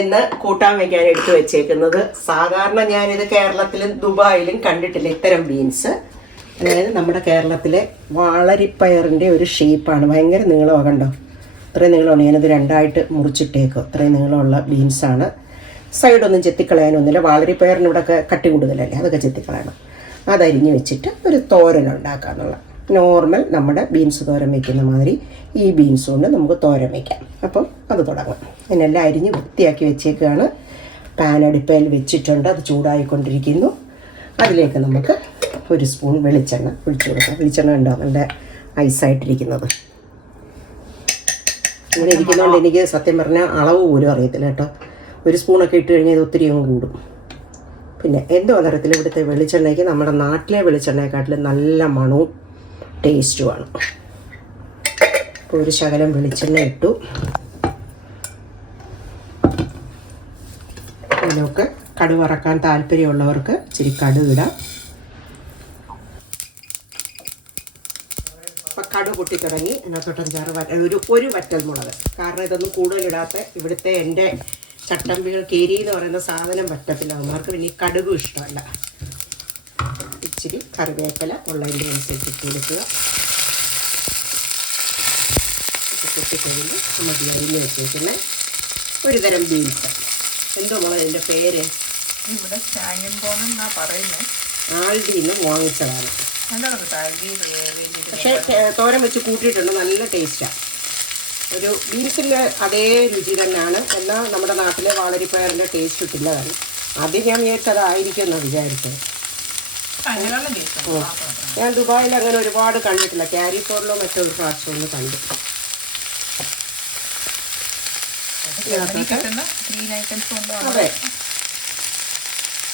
ഇന്ന് കൂട്ടാൻ വയ്ക്കാൻ എടുത്തു വെച്ചേക്കുന്നത്, സാധാരണ ഞാനിത് കേരളത്തിലും ദുബായിലും കണ്ടിട്ടില്ല ഇത്തരം ബീൻസ്. അതായത് നമ്മുടെ കേരളത്തിലെ വാളരിപ്പയറിൻ്റെ ഒരു ഷേപ്പാണ്. ഭയങ്കര നീളമാണ്, കണ്ടോ? ഇത്രയും നീളമാണ്. ഞാനത് രണ്ടായിട്ട് മുറിച്ചിട്ടേക്കും. ഇത്രയും നീളമുള്ള ബീൻസാണ്. സൈഡൊന്നും ചെത്തിക്കളയാനൊന്നുമില്ല. വാളരിപ്പയറിന് ഇവിടെയൊക്കെ കട്ടി കൂടുതലല്ലേ, അതൊക്കെ ചെത്തിക്കളയണം. അതരിഞ്ഞ് വെച്ചിട്ട് ഒരു തോരൻ ഉണ്ടാക്കാന്നുള്ള നോർമൽ നമ്മുടെ ബീൻസ് തോരൻ വയ്ക്കുന്ന മാതിരി ഈ ബീൻസ് കൊണ്ട് നമുക്ക് തോരൻ വയ്ക്കാം. അപ്പം അത് തുടങ്ങാം. അതിനെല്ലാം അരിഞ്ഞ് വൃത്തിയാക്കി വെച്ചേക്കുകയാണ്. പാൻ അടുപ്പയിൽ വെച്ചിട്ടുണ്ട്, അത് ചൂടായിക്കൊണ്ടിരിക്കുന്നു. അതിലേക്ക് നമുക്ക് ഒരു സ്പൂൺ വെളിച്ചെണ്ണ ഒഴിച്ചു കൊടുക്കാം. വെളിച്ചെണ്ണ ഉണ്ടോ നല്ല ഐസായിട്ടിരിക്കുന്നത്. ഇങ്ങനെ ഇരിക്കുന്നതുകൊണ്ട് എനിക്ക് സത്യം പറഞ്ഞാൽ അളവ് പോലും അറിയത്തില്ല കേട്ടോ. ഒരു സ്പൂണൊക്കെ ഇട്ട് കഴിഞ്ഞാൽ ഇത് ഒത്തിരി അങ്ങ് കൂടും. പിന്നെ എന്തോ തരത്തിൽ ഇവിടുത്തെ വെളിച്ചെണ്ണയ്ക്ക് നമ്മുടെ നാട്ടിലെ വെളിച്ചെണ്ണയെക്കാട്ടിലും നല്ല മണവും ടേസ്റ്റുമാണ്. അപ്പോൾ ഒരു ശകലം വെളിച്ചെണ്ണ ഇട്ടു. ഇതിലൊക്കെ കടുക് വറക്കാൻ താല്പര്യമുള്ളവർക്ക് ഇച്ചിരി കടുക് ഇടാം. അപ്പം കടുക് പൊട്ടി തുടങ്ങി. അതിനകത്തോട്ട് ഒരു വറ്റൽ മുളക്. കാരണം ഇതൊന്നും കൂടുതലിടാത്ത ഇവിടുത്തെ എൻ്റെ ചട്ടമ്പികൾ കേരി എന്ന് പറയുന്ന സാധനം പറ്റത്തില്ല. അവന്മാർക്ക് പിന്നെ ഈ കടുകും ഇഷ്ടമല്ല. ഇച്ചിരി കറിവേപ്പില ഉള്ളതിൻ്റെ അനുസരിച്ച് ഇട്ട് കൊടുക്കുക. പൊട്ടിക്കഴിഞ്ഞ് നമ്മൾ എറിഞ്ഞ് വെച്ചേക്കുന്ന ഒരു തരം ബീൻസ്. എന്തോ മുളക് അതിൻ്റെ പേര്? ഇവിടെ സ്റ്റാങ്ങിൻ പറയുന്നത്. ആൾഡിന്ന് വാങ്ങിച്ചതാണ്. പക്ഷേ തോരൻ വെച്ച് കൂട്ടിയിട്ടുണ്ട്, നല്ല ടേസ്റ്റാണ്. ഒരു ബീൻസിൻ്റെ അതേ രുചി തന്നെയാണ്. എന്നാൽ നമ്മുടെ നാട്ടിലെ വാളരിപ്പയറിൻ്റെ ടേസ്റ്റ് കിട്ടില്ല. തന്നെ ആദ്യം ഞാൻ വിചാരിച്ചതായിരിക്കും എന്നാണ് വിചാരിച്ചത്. ഞാൻ ദുബായിൽ അങ്ങനെ ഒരുപാട് കണ്ടിട്ടില്ല. ക്യാരിഫോറിലോ മറ്റൊരു പ്രാവശ്യം ഒന്ന് കണ്ടു. അതെ,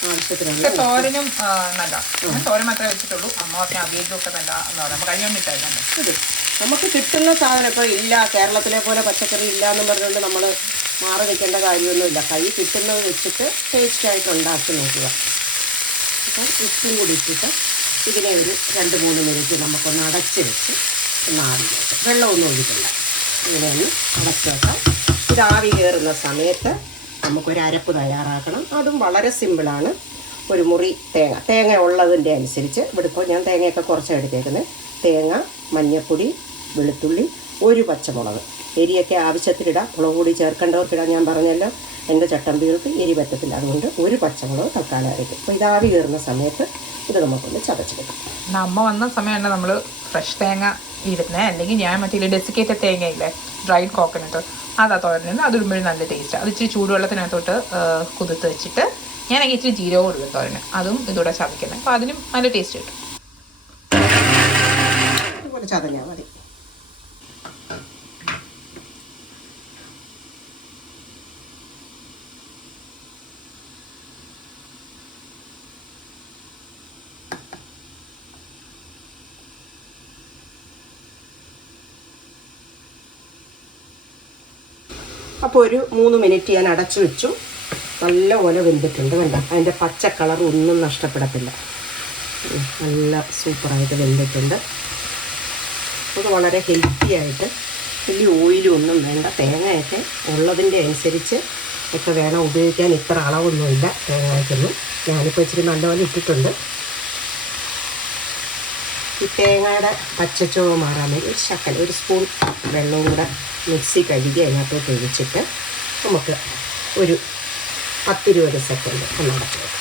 ആവശ്യത്തിനുള്ള തോരനും നല്ല. തോരൻ മാത്രമേ വെച്ചിട്ടുള്ളൂ. അമ്മ പറഞ്ഞ അവിയലും ഒക്കെ നല്ല കഴിഞ്ഞോണ്ടിട്ടായിരുന്നു. നമുക്ക് കിട്ടുന്ന സാധനം ഇപ്പോൾ ഇല്ല, കേരളത്തിലെ പോലെ പച്ചക്കറി ഇല്ല എന്ന് പറഞ്ഞുകൊണ്ട് നമ്മൾ മാറി നിൽക്കേണ്ട കാര്യമൊന്നുമില്ല. കൈ കിട്ടുന്നത് വെച്ചിട്ട് ടേസ്റ്റായിട്ട് ഉണ്ടാക്കി നോക്കുക. അപ്പം ഉപ്പും കൂടി ഇട്ടിട്ട് ഇതിനെ ഒരു 2-3 മിനിറ്റ് നമുക്കൊന്ന് അടച്ച് വെച്ച് ഒന്ന് ആവി വെക്കാം. വെള്ളമൊന്നും ഒഴിക്കില്ല. ഇങ്ങനെ ഒന്ന് അടച്ച് വെക്കാം. ഇത് ആവി കയറുന്ന സമയത്ത് നമുക്കൊരു അരപ്പ് തയ്യാറാക്കണം. അതും വളരെ സിമ്പിളാണ്. ഒരു മുറി തേങ്ങ ഉള്ളതിൻ്റെ അനുസരിച്ച്. ഇവിടെ ഇപ്പോൾ ഞാൻ തേങ്ങയൊക്കെ കുറച്ചാണ് എടുത്തേക്കുന്നത്. തേങ്ങ, മഞ്ഞൾപ്പൊടി, വെളുത്തുള്ളി, ഒരു പച്ചമുളക്. എരിയൊക്കെ ആവശ്യത്തിലിടാം. മുളക് പൊടി ചേർക്കേണ്ടവർക്കിടാം. ഞാൻ പറഞ്ഞല്ലോ, എൻ്റെ ചട്ടമ്പികൾക്ക് എരി പറ്റത്തില്ല. അതുകൊണ്ട് ഒരു പച്ചമുളക് തക്കാളി അരയ്ക്കും. അപ്പോൾ ഇത് ആവി കയറുന്ന സമയത്ത് ഇത് നമുക്കൊന്ന് ചതച്ചെടുക്കാം. അമ്മ വന്ന സമയമാണ് നമ്മൾ ഫ്രഷ് തേങ്ങ ഇടുന്നത്. അല്ലെങ്കിൽ ഞാൻ മറ്റേ ഡെസിക്കേറ്റഡ് തേങ്ങയില്ലേ, ഡ്രൈഡ് കോക്കനട്ട്, അതാ തോരനുണ്ട്. അതിടുമ്പോഴും നല്ല ടേസ്റ്റാണ്. അത് ഇച്ചിരി ചൂടുവെള്ളത്തിനകത്തോട്ട് കുതിർത്ത് വെച്ചിട്ട് ഞാനെങ്കിൽ ഇച്ചിരി ജീരകം ഇടും തോരന്. അതും ഇതൂടെ ചതയ്ക്കുന്നത്. അപ്പോൾ അതിനും നല്ല ടേസ്റ്റ് കിട്ടും. ഇതുപോലെ ചതഞ്ഞാൽ മതി. അപ്പോൾ ഒരു 3 മിനിറ്റ് ഞാൻ അടച്ചു വെച്ചു. നല്ല പോലെ വെന്തിട്ടുണ്ട്. വേണ്ട, അതിൻ്റെ പച്ച കളർ ഒന്നും നഷ്ടപ്പെടത്തില്ല. നല്ല സൂപ്പറായിട്ട് വെന്തിട്ടുണ്ട്. അത് വളരെ ഹെൽത്തി ആയിട്ട്, വലിയ ഓയിലും ഒന്നും വേണ്ട. തേങ്ങയൊക്കെ ഉള്ളതിൻ്റെ അനുസരിച്ച് ഒക്കെ വേണം ഉപയോഗിക്കാൻ. ഇത്ര അളവൊന്നുമില്ല തേങ്ങയ്ക്കൊന്നും. ഞാനിപ്പോൾ ഇച്ചിരി നല്ലപോലെ ഇട്ടിട്ടുണ്ട്. ഈ തേങ്ങയുടെ പച്ചച്ചുവ മാറാൻ വേണ്ടി ഒരു സ്പൂൺ വെള്ളവും കൂടെ മിക്സി കഴുകി അതിനകത്തോട്ട് ഒഴിച്ചിട്ട് നമുക്ക് ഒരു 10-20 സെക്കൻഡ് ഒന്ന് അടച്ച് വെക്കാം.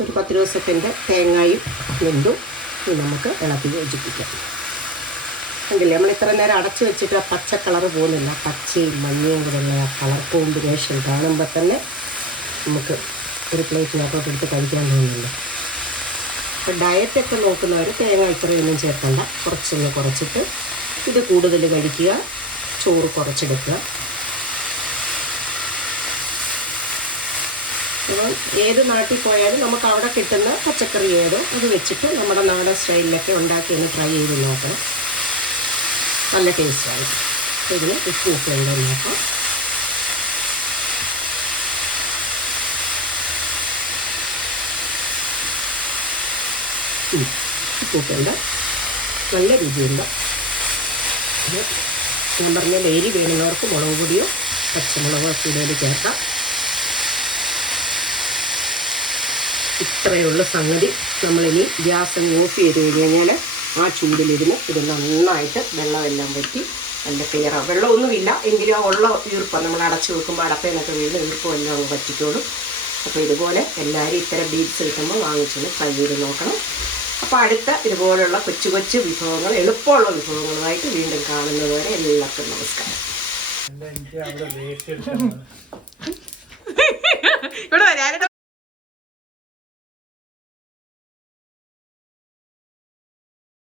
ഒരു 10-20 സെക്കൻഡ് തേങ്ങയും വെന്തു. നമുക്ക് ഇളക്കി യോജിപ്പിക്കാം. കണ്ടില്ലേ, നമ്മൾ ഇത്ര നേരം അടച്ചു വെച്ചിട്ട് ആ പച്ച കളർ പോകുന്നില്ല. പച്ചയും മഞ്ഞയും കൂടെയുള്ള ആ കളർ കോമ്പിനേഷൻ കാണുമ്പോൾ തന്നെ നമുക്ക് ഒരു പ്ലേറ്റിനകത്തോട്ട് എടുത്ത് കഴിക്കാൻ തോന്നുന്നില്ല. അപ്പോൾ ഡയറ്റൊക്കെ നോക്കുന്നവർ തേങ്ങ ഇത്രയൊന്നും ചേർക്കണ്ട. കുറച്ചിട്ട് ഇത് കൂടുതൽ കഴിക്കുക. ചോറ് കുറച്ചെടുക്കുക. അപ്പോൾ ഏത് നാട്ടിൽ പോയാലും നമുക്ക് അവിടെ കിട്ടുന്ന പച്ചക്കറി ഏതോ അത് വെച്ചിട്ട് നമ്മുടെ നാടൻ സ്റ്റൈലിലൊക്കെ ഉണ്ടാക്കി ഒന്ന് ട്രൈ ചെയ്ത് നോക്കണം. നല്ല ടേസ്റ്റായി. ഇതിന് ഉപ്പൊക്കെ ഉണ്ടോ നോക്കാം. ഉപ്പൊക്കെ ഉണ്ട്, നല്ല രുചിയുണ്ട്. ഇത് ഞാൻ പറഞ്ഞ എരി വേണമെന്നവർക്ക് മുളക് പൊടിയോ പച്ചമുളകോ കൂടുതൽ ചേർക്കാം. ഇത്രയുള്ള സംഗതി. നമ്മളിനി ഗ്യാസ് ഓഫ് ചെയ്ത് കഴിഞ്ഞാൽ ആ ചൂടിലിരുന്ന് ഇത് നന്നായിട്ട് വെള്ളമെല്ലാം വറ്റി നല്ല ക്ലിയറാണ്. വെള്ളമൊന്നുമില്ല എങ്കിലും ആ ഉള്ള ഈർപ്പം നമ്മൾ അടച്ചു വെക്കുമ്പോൾ അടപ്പേനൊക്കെ വീണ് ഈർപ്പം എല്ലാം അങ്ങ് വറ്റിക്കോളും. അപ്പോൾ ഇതുപോലെ എല്ലാവരും ഇത്തരം ബീഡ്സ് കിട്ടുമ്പോൾ വാങ്ങിച്ചൊന്ന് ട്രൈ ചെയ്ത് നോക്കണം. അപ്പോൾ അടുത്ത ഇതുപോലുള്ള കൊച്ചു കൊച്ചു വിഭവങ്ങൾ, എളുപ്പമുള്ള വിഭവങ്ങളുമായിട്ട് വീണ്ടും കാണുന്നതുവരെ എല്ലാവർക്കും നമസ്കാരം. ഇവിടെ